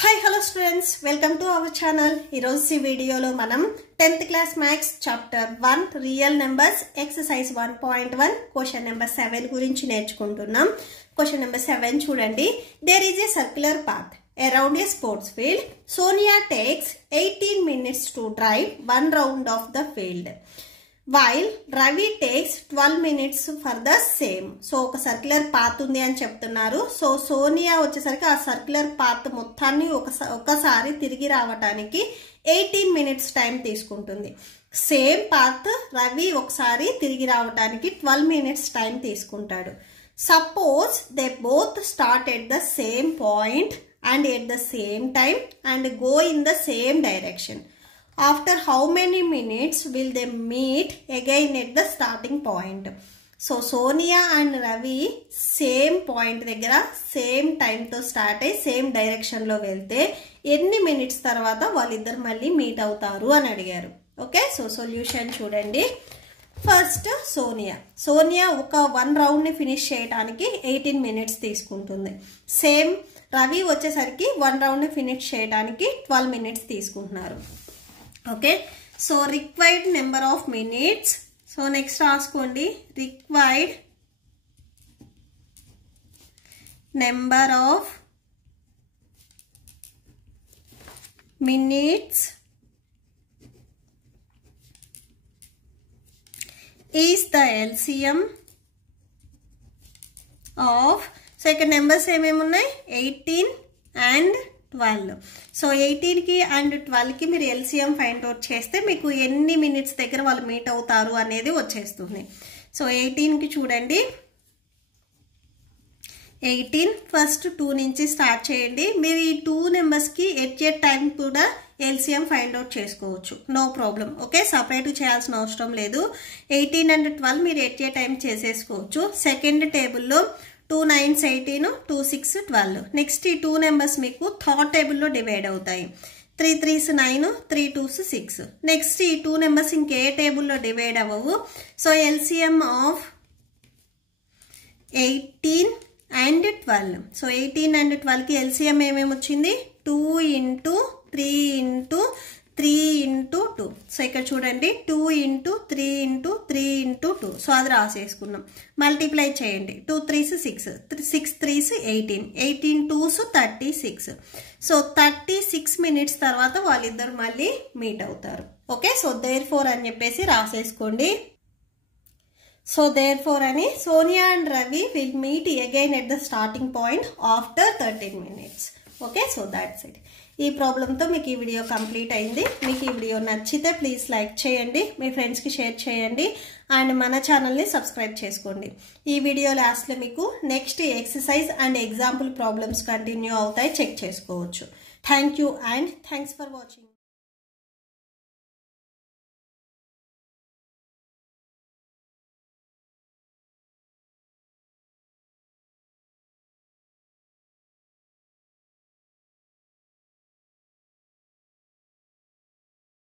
Hi hello students, welcome to our channel. ఈ వీడియోలో మనం 10th class maths chapter 1 real numbers exercise 1.1 question number 7 గురించి నేర్చుకుంటున్నాం. Question number 7 చూడండి. There is a circular path around a sports field. Sonia takes 18 minutes to drive one round of the field, while Ravi takes 12 minutes for the same. So ఒక circular path ఉంది అని చెప్తున్నారు. So Sonia వచ్చేసరికి ఆ circular path మొత్తాన్ని ఒకసారి తిరిగి రావడానికి 18 మినిట్స్ టైం తీసుకుంటుంది. సేమ్ పాత్ రవి ఒకసారి తిరిగి రావడానికి 12 మినిట్స్ టైం తీసుకుంటాడు. Suppose they both start at the same point and at the same time and go in the same direction. After how many minutes will they meet again at the starting point? So Sonia and Ravi same point దగ్గర same time తో start అయ్యి same direction లో వెళ్తే ఎన్ని minutes తర్వాత వాళ్ళిద్దరు మళ్ళీ meet అవుతారు అని అడిగారు. ఓకే, సో సొల్యూషన్ చూడండి. ఫస్ట్ సోనియా ఒక 1 రౌండ్ ని ఫినిష్ చేయడానికి 18 మినిట్స్ తీసుకుంటుంది. సేమ్ రవి వచ్చేసరికి 1 రౌండ్ ని ఫినిష్ చేయడానికి 12 మినిట్స్ తీసుకుంటున్నారు. Okay, so required number of minutes. So next రాసుకోండి, required number of minutes is the LCM of, so ఇక్కడ నెంబర్స్ ఏమేమి ఉన్నాయి, 18 అండ్ 12. సో 18కి అండ్ 12కి మీరు ఎల్సిఎం ఫైండ్ అవుట్ చేస్తే మీకు ఎన్ని మినిట్స్ దగ్గర వాళ్ళు మీట్ అవుతారు అనేది వచ్చేస్తుంది. సో 18కి చూడండి, 18 ఫస్ట్ 2 నుంచి స్టార్ట్ చేయండి. మీరు ఈ 2 నెంబర్స్కి ఎట్ ఏ టైం కూడా ఎల్సిఎం ఫైండ్ అవుట్ చేసుకోవచ్చు, నో ప్రాబ్లం. ఓకే, సపరేట్ చేయాల్సిన అవసరం లేదు. 18 అండ్ 12 మీరు ఎట్ ఏ టైం చేసేసుకోవచ్చు. సెకండ్ టేబుల్లో 2 9s 18, 2 6 12. నెక్స్ట్ ఈ 2 నెంబర్స్ మీకు థర్డ్ టేబుల్లో డివైడ్ అవుతాయి. 3 3s 9, 3 2s 6. నెక్స్ట్ ఈ 2 నెంబర్స్ ఇంకే టేబుల్లో డివైడ్ అవ్వవు. So LCM of 18 and 12. So 18 and 12కి ఎల్సిఎం ఏమేమి వచ్చింది, 2 into 3 into 3 into 2. సో ఇక్కడ చూడండి, 2 into 3 into 3 into 2. సో అది రాసేసుకున్నాం. మల్టిప్లై చేయండి, 2 3s 6, 6 3s 18, 18 2s 36. So 36 minutes తర్వాత వాళ్ళిద్దరు మళ్ళీ మీట్ అవుతారు. ఓకే, సో దేర్ఫోర్ అని చెప్పేసి రాసేసుకోండి. సో దేర్ఫోర్ అని Sonia and Ravi will meet again at the starting point after 13 minutes. Okay, so that's it. ఈ ప్రాబ్లంతో మీకు ఈ వీడియో కంప్లీట్ అయింది. మీకు ఈ వీడియో నచ్చితే ప్లీజ్ లైక్ చేయండి, మీ ఫ్రెండ్స్కి షేర్ చేయండి అండ్ మన ఛానల్ని సబ్స్క్రైబ్ చేసుకోండి. ఈ వీడియో లాస్ట్లో మీకు next exercise and example problems continue అవుతాయి, చెక్ చేసుకోవచ్చు. Thank you and thanks for watching.